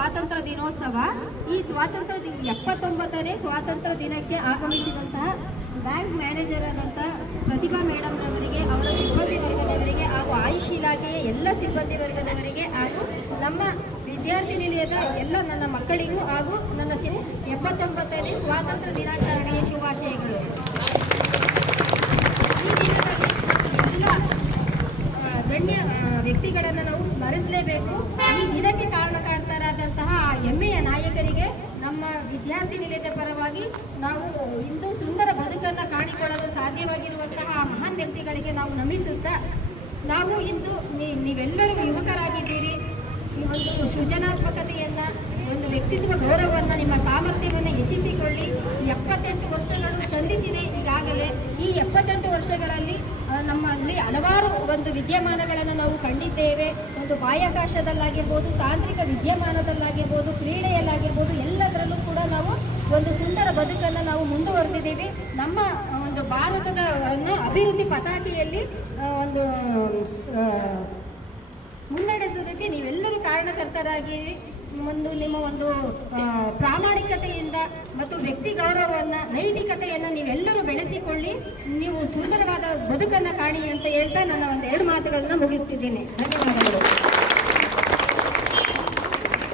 ಸ್ವಾತಂತ್ರ್ಯ ದಿನೋತ್ಸವ. ಈ ಸ್ವಾತಂತ್ರ್ಯ 79ನೇ ಸ್ವಾತಂತ್ರ್ಯ ದಿನಕ್ಕೆ ಆಗಮಿಸಿದಂತಹ ಬ್ಯಾಂಕ್ ಮ್ಯಾನೇಜರ್ ಆದಂತಹ ಪ್ರತಿಭಾ ಮೇಡಮ್ ರವರಿಗೆ, ಅವರ ಸಿಬ್ಬಂದಿ ವರ್ಗದವರಿಗೆ ಹಾಗೂ ಆಯುಷ್ ಇಲಾಖೆಯ ಎಲ್ಲ ಸಿಬ್ಬಂದಿ ವರ್ಗದವರಿಗೆ ಹಾಗೂ ನಮ್ಮ ವಿದ್ಯಾರ್ಥಿ ನಿಲಯದ ಎಲ್ಲ ನನ್ನ ಮಕ್ಕಳಿಗೂ ಹಾಗೂ ನನ್ನ 79ನೇ ಸ್ವಾತಂತ್ರ್ಯ ದಿನಾಚರಣೆಯ ಶುಭಾಶಯಗಳು. ಈ ದಿನದಲ್ಲಿ ಎಲ್ಲ ಗಣ್ಯ ವ್ಯಕ್ತಿಗಳನ್ನು ನಾವು ಸ್ಮರಿಸಲೇಬೇಕು. ಈ ದಿನಕ್ಕೆ ಕಾರಣಕರ್ತರಾದಂತಹ ಹೆಮ್ಮೆಯ ನಾಯಕರಿಗೆ ನಮ್ಮ ವಿದ್ಯಾರ್ಥಿ ನಿಲಯದ ಪರವಾಗಿ ನಾವು ಇಂದು ಸುಂದರ ಬದುಕನ್ನು ಕಾಣಿಕೊಳ್ಳಲು ಸಾಧ್ಯವಾಗಿರುವಂತಹ ಮಹಾನ್ ವ್ಯಕ್ತಿಗಳಿಗೆ ನಾವು ನಮಿಸುತ್ತಾ, ನಾವು ಇಂದು ನೀವೆಲ್ಲರೂ ಯುವಕರಾಗಿದ್ದೀರಿ. ಈ ಒಂದು ಸೃಜನಾತ್ಮಕತೆಯನ್ನು, ಒಂದು ವ್ಯಕ್ತಿತ್ವ ಗೌರವವನ್ನು, ನಿಮ್ಮ ಸಾಮರ್ಥ್ಯವನ್ನು ಹೆಚ್ಚಿಸಿಕೊಳ್ಳಿ. 78 ವರ್ಷಗಳು ಸಲ್ಲಿಸಿದೆ ಈಗಾಗಲೇ. ಈ 78 ವರ್ಷಗಳಲ್ಲಿ ನಮ್ಮಲ್ಲಿ ಹಲವಾರು ಒಂದು ವಿದ್ಯಮಾನಗಳನ್ನು ನಾವು ಕಂಡಿದ್ದೇವೆ. ಒಂದು ಬಾಹ್ಯಾಕಾಶದಲ್ಲಾಗಿರ್ಬೋದು, ತಾಂತ್ರಿಕ ವಿದ್ಯಮಾನದಲ್ಲಾಗಿರ್ಬೋದು, ಕ್ರೀಡೆಯಲ್ಲಾಗಿರ್ಬೋದು, ಎಲ್ಲದರಲ್ಲೂ ಕೂಡ ನಾವು ಒಂದು ಸುಂದರ ಬದುಕನ್ನು ನಾವು ಮುಂದುವರೆದಿದ್ದೀವಿ. ನಮ್ಮ ಒಂದು ಭಾರತದ ಅಭಿವೃದ್ಧಿ ಪತಾಕೆಯಲ್ಲಿ ಒಂದು ಮುನ್ನಡೆಸೋದಕ್ಕೆ ನೀವೆಲ್ಲರೂ ಕಾರಣಕರ್ತರಾಗಿ ನಿಮ್ಮ ಒಂದು ಪ್ರಾಮಾಣಿಕತೆಯಿಂದ ಮತ್ತು ವ್ಯಕ್ತಿ ಗೌರವವನ್ನು, ನೈತಿಕತೆಯನ್ನು ನೀವೆಲ್ಲರೂ ಬೆಳೆಸಿಕೊಳ್ಳಿ. ನೀವು ಸುಂದರವಾದ ಬದುಕನ್ನು ಕಾಣಿ ಅಂತ ಹೇಳ್ತಾ ನನ್ನ 2 ಮಾತುಗಳನ್ನು ಮುಗಿಸ್ತಿದ್ದೇನೆ. ಧನ್ಯವಾದಗಳು.